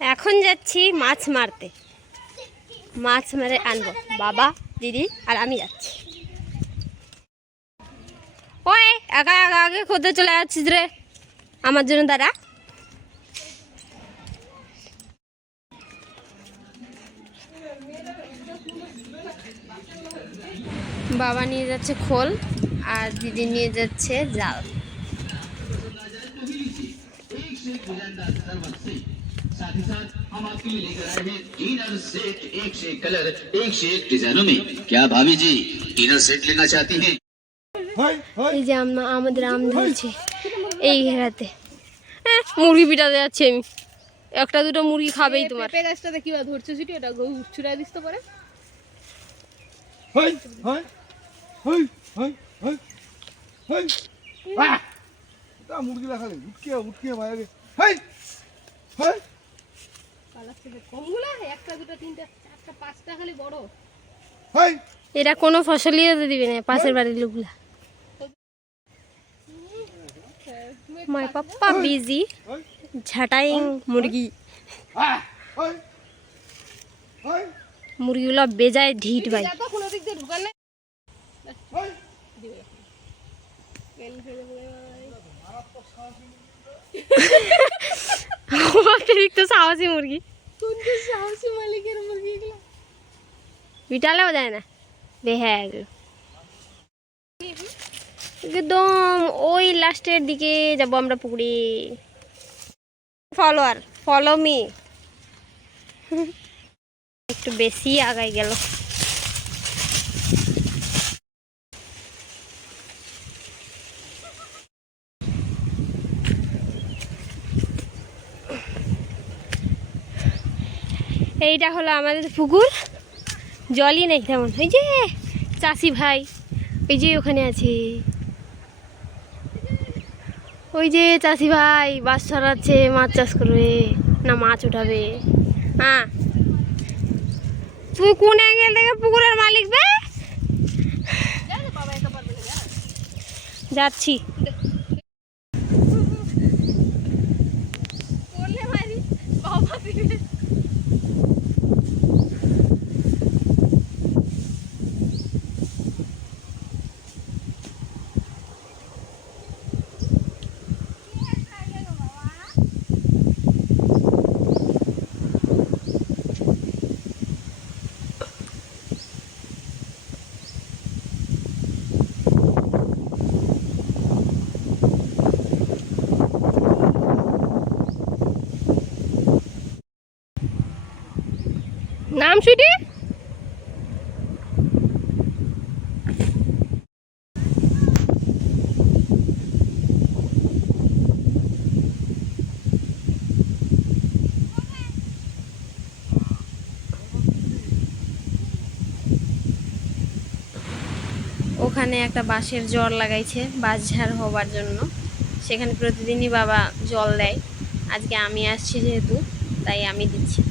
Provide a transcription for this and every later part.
এখন যাচ্ছি মাছ মারতে, মাছ মেরে আনবো। বাবা, দিদি আর আমি যাচ্ছি। ওই একা একা আগে খোঁজে চলে যাচ্ছিস রে, আমার জন্য দাঁড়া। বাবা নিয়ে যাচ্ছে খোল আর দিদি নিয়ে যাচ্ছে জাল। साथ ही साथ हम आपके लिए लेकर आए हैं डिनर सेट, एक से एक कलर, एक से एक डिजाइनों में। क्या भाभी जी डिनर सेट लेना चाहती हैं? এই যে আমাদের আম ধরছে এই ঘেরাতে। মুরগি পিটাতে যাচ্ছি আমি, একটা দুটো মুরগি খাবেই তোমার। পেঁপে গাছটাতে কি ধরছে সেটি ওটা ছুড়াই দিস তো পরে। মুরগি দেখালে উঠকে বাইরে কমগুলা একটা দুটো তিনটা চারটা পাঁচটা খালি বড়। এরা কোনো ফসলই হতে দিবে না পাশের বাড়ির লোকগুলা। মাই পাপ্পা বিজি ঝাঁটাইং মুরগি। মুরগিগুলো বেজায় ঢিট ভাই। কোনো দিক দিয়ে ঢুকালে অতিরিক্ত সাহসী মুরগি, সাহসী মালিকের মুরগি বিটালেও যায় না বেহ্যা একদম। ওই লাস্টের দিকে যাবো আমরা পুকুরে। Follower follow me. একটু বেশি আগাই গেল। এইটা হলো আমাদের পুকুর, জলই নেই তেমন। ওই যে চাষি ভাই ওই যে ওখানে আছে, ওই যে চাষি ভাই বাস ছড়াচ্ছে, মাছ চাষ করবে না মাছ উঠাবে। হ্যাঁ তুই কোন অ্যাঙ্গেল থেকে পুকুরের মালিক বে? যাচ্ছি। নাম সুইটি ওখানে একটা বাঁশের জল লাগাইছে বাঁশঝাড় হবার জন্য, সেখানে প্রতিদিনই বাবা জল দেয়। আজকে আমি আসছি যেহেতু তাই আমি দিচ্ছি।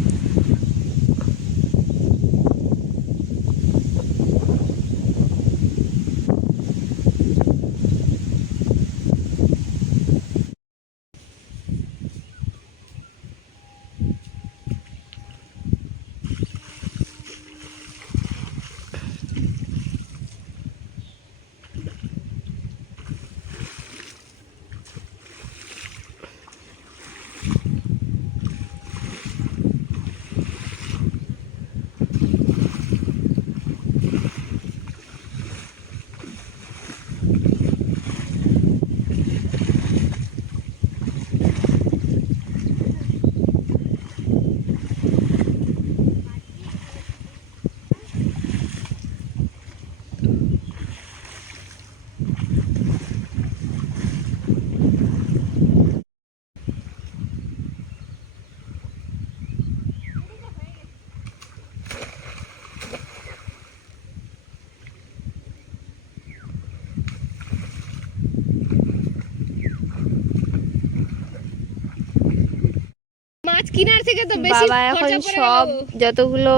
মাছ কিনার থেকে তো বেশি বাবা এখন সব যতগুলো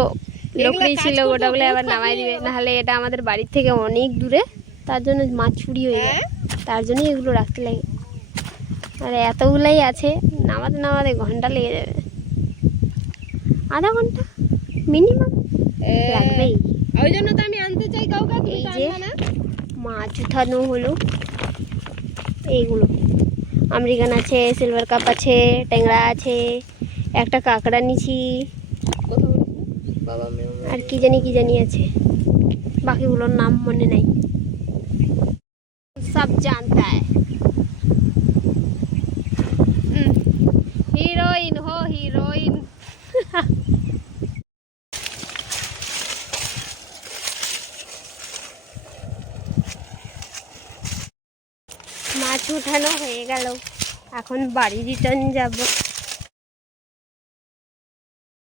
লোকড়ি ছিল ওটাগুলো আবার নামাই দিবে, নাহলে এটা আমাদের বাড়ির থেকে অনেক দূরে, তার জন্য মাছ চুরি হয়ে যায়, তার জন্যই এগুলো রাখতে লাগে। আর এতগুলাই আছে, নামাতে নামাতে ঘন্টা লেগে যাবে। আধা ঘন্টা মিনিমাম লাগবেই। ওই জন্য তো আমি আনতে চাই কাউকে, তুমি এই তো যে আনবা না। মাছ উঠানো হলো, এইগুলো আমেরিকান আছে, সিলভার কাপ আছে, ট্যাংরা আছে, একটা কাঁকড়া নিছি, কথা বলিস না বাবা মেয়ে আর কি জানি আছে, বাকিগুলোর নাম মনে নাই। সব জানতা है। हीरोइन हो हीरोइन। মাছ উঠানো হয়ে গেল, এখন বাড়ি রিটার্ন যাব।